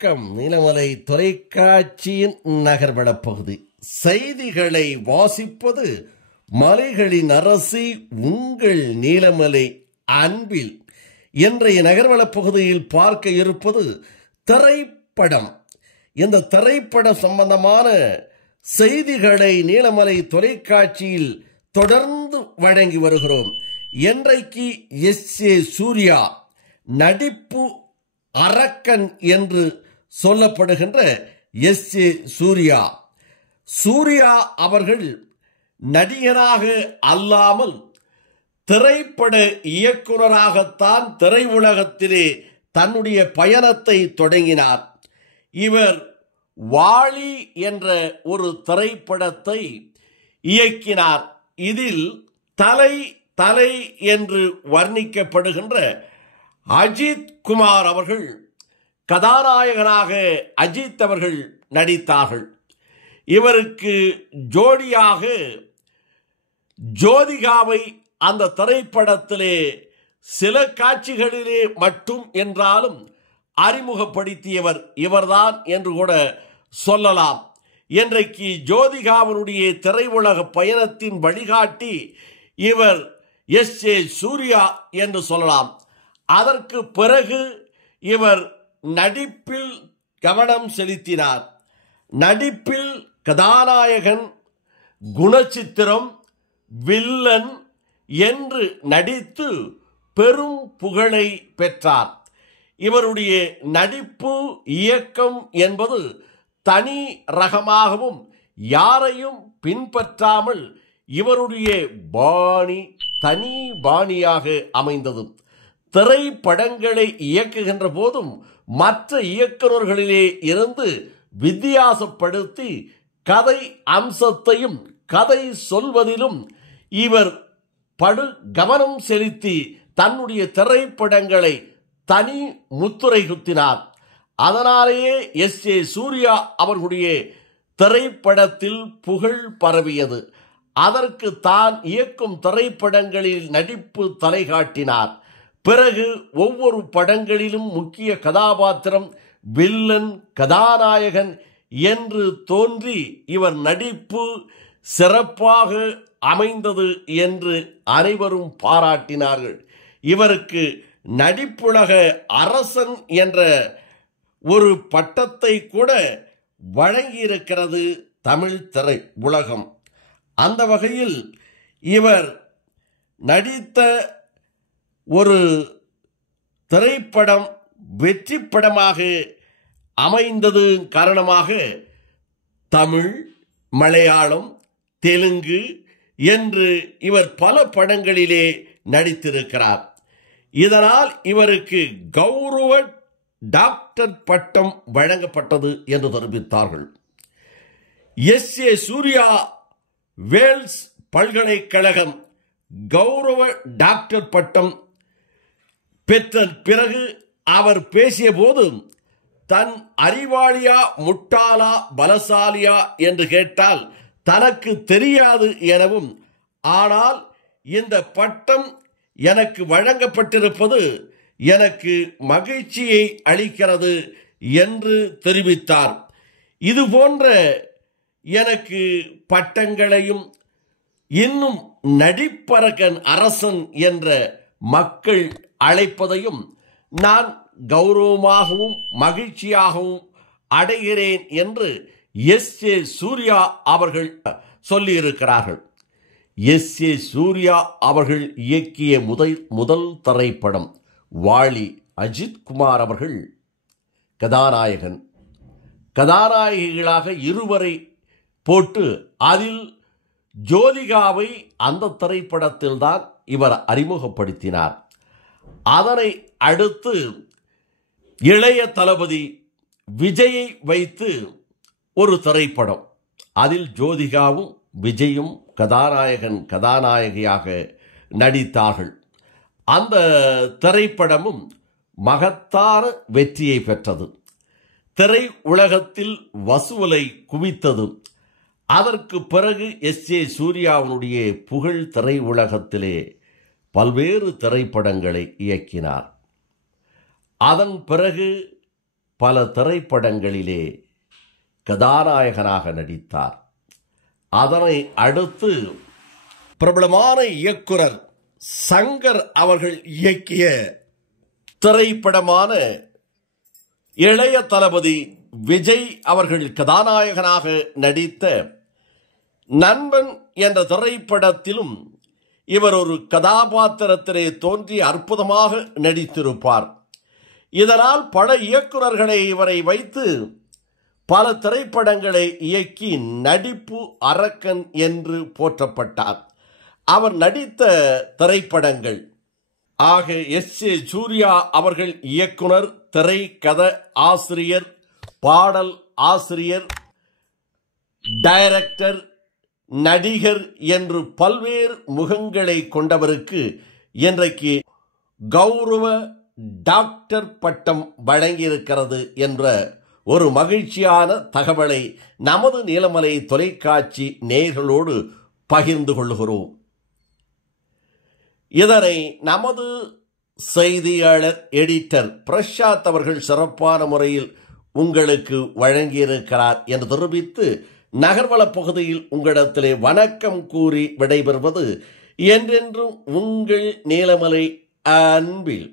வணக்கம். நீலமலை தொலைக்காட்சியின் நகர்வள பகுதி செய்திகளை வாசிப்பது மலைகளின் அரசி உங்கள் நீலமலை அன்பில். இன்றைய நகர்வள பகுதியில் பார்க்க இருப்பது திரைப்படம். இந்த திரைப்படம் சம்பந்தமான செய்திகளை நீலமலை தொலைக்காட்சியில் தொடர்ந்து வழங்கி வருகிறோம். இன்றைக்கு எஸ்.ஏ. சூர்யா நடிப்பு அரக்கன் என்று சொல்லப்படுகின்ற எஸ்.ஏ. சூர்யா அவர்கள் நடிகராக அல்லாமல் திரைப்பட இயக்குனராகத்தான் திரையுலகத்திலே தன்னுடைய பயணத்தை தொடங்கினார். இவர் வாலி என்ற ஒரு திரைப்படத்தை இயக்கினார். இதில் தலை என்று வர்ணிக்கப்படுகின்ற அஜித் குமார் அவர்கள் கதாநாயகனாக அஜித் அவர்கள் நடித்தார்கள். இவருக்கு ஜோடியாக ஜோதிகாவை அந்த திரைப்படத்திலே சில காட்சிகளிலே மட்டும் என்றாலும் அறிமுகப்படுத்தியவர் இவர்தான் என்று கூட சொல்லலாம். இன்றைக்கு ஜோதிகாவினுடைய திரையுலக பயணத்தின் வழிகாட்டி இவர் எஸ்.ஏ. சூர்யா என்று சொல்லலாம். அதற்கு பிறகு இவர் நடிப்பில் கவனம் செலுத்தினார். நடிப்பில் கதாநாயகன், குணச்சித்திரம், வில்லன் என்று நடித்து பெரும் புகழை பெற்றார். இவருடைய நடிப்பு இயக்கம் என்பது தனி ரகமாகவும் யாரையும் பின்பற்றாமல் இவருடைய பாணி தனி பாணியாக அமைந்தது. திரைப்படங்களை இயக்குகின்ற போதும் மற்ற இயக்குநர்களிலே இருந்து வித்தியாசப்படுத்தி கதை அம்சத்தையும் கதை சொல்வதிலும் இவர் படு கவனம் செலுத்தி தன்னுடைய திரைப்படங்களை தனி முத்திரை குத்தினார். அதனாலேயே எஸ்.ஏ. சூர்யா அவர்களுடைய திரைப்படத்தில் புகழ் பரவியது. அதற்கு தான் இயக்கும் திரைப்படங்களில் நடிப்பு தலைகாட்டினார். பிறகு ஒவ்வொரு படங்களிலும் முக்கிய கதாபாத்திரம், வில்லன், கதாநாயகன் என்று தோன்றி இவர் நடிப்பு சிறப்பாக அமைந்தது என்று அனைவரும் பாராட்டினார்கள். இவருக்கு நடிப்புலக அரசன் என்ற ஒரு பட்டத்தை கூட வழங்கியிருக்கிறது தமிழ் திரை உலகம். அந்த வகையில் இவர் நடித்த ஒரு திரைப்படம் வெற்றி படமாக அமைந்தது காரணமாக தமிழ், மலையாளம், தெலுங்கு என்று இவர் பல படங்களிலே நடித்திருக்கிறார். இதனால் இவருக்கு கௌரவ டாக்டர் பட்டம் வழங்கப்பட்டது என்று தெரிவித்தார்கள். எஸ்.ஏ. சூர்யா வேல்ஸ் பல்கலைக்கழகம் கௌரவ டாக்டர் பட்டம் பெற்ற பிறகு அவர் பேசிய போது தன் அறிவாளியா முட்டாளா பலசாலியா என்று கேட்டால் தனக்கு தெரியாது எனவும், ஆனால் இந்த பட்டம் எனக்கு வழங்கப்பட்டிருப்பது எனக்கு மகிழ்ச்சியை அளிக்கிறது என்று தெரிவித்தார். இதுபோன்ற எனக்கு பட்டங்களையும் இன்னும் நடிப்பரக்கன் அரசன் என்ற மக்கள் அழைப்பதையும் நான் கௌரவமாகவும் மகிழ்ச்சியாகவும் அடைகிறேன் என்று எஸ்.ஏ. சூர்யா அவர்கள் சொல்லியிருக்கிறார்கள். எஸ்.ஏ. சூர்யா அவர்கள் இயக்கிய முதல் திரைப்படம் வாலி. அஜித் குமார் அவர்கள் கதாநாயகிகளாக இருவரை போட்டு அதில் ஜோதிகாவை அந்த திரைப்படத்தில் தான் இவர் அறிமுகப்படுத்தினார். அதனை அடுத்து இளைய தளபதி விஜயை வைத்து ஒரு திரைப்படம், அதில் ஜோதிகாவும் விஜயும் கதாநாயகியாக நடித்தார்கள். அந்த திரைப்படமும் மகத்தான வெற்றியை பெற்றது. திரை உலகத்தில் வசூலை குவித்தது. அதற்கு பிறகு எஸ்.ஏ. சூர்யாவினுடைய புகழ் திரை உலகத்திலே பல்வேறு திரைப்படங்களை இயக்கினார். அதன் பிறகு பல திரைப்படங்களிலே கதாநாயகனாக நடித்தார். அதனை அடுத்து பிரபலமான இயக்குனர் சங்கர் அவர்கள் இயக்கிய திரைப்படமான இளைய தளபதி விஜய் அவர்கள் கதாநாயகனாக நடித்த நண்பன் என்ற திரைப்படத்திலும் இவர் ஒரு கதாபாத்திரத்திலே தோன்றி அற்புதமாக நடித்திருப்பார். இதனால் பல இயக்குநர்களை இவரை வைத்து பல திரைப்படங்களை இயக்கி நடிப்பு அரக்கன் என்று போற்றப்பட்டார். அவர் நடித்த திரைப்படங்கள் ஆக எஸ்.ஏ. சூர்யா அவர்கள் இயக்குனர், திரைக்கதை ஆசிரியர், பாடல் ஆசிரியர், டைரக்டர், நடிகர் என்று பல்வேறு முகங்களை கொண்டவருக்கு இன்றைக்கு கௌரவ டாக்டர் பட்டம் வழங்கியிருக்கிறது என்ற ஒரு மகிழ்ச்சியான தகவலை நமது நீலமலை தொலைக்காட்சி நேயர்களோடு பகிர்ந்து கொள்கிறோம். இதனை நமது செய்தியாளர் எடிட்டர் பிரசாத் அவர்கள் சிறப்பான முறையில் உங்களுக்கு வழங்கியிருக்கிறார் என்று தெரிவித்து நகர்வள பகுதியில் உங்களிடத்திலே வணக்கம் கூறி விடைபெறுவது என்றென்றும் உங்கள் நீலமலை அன்பில்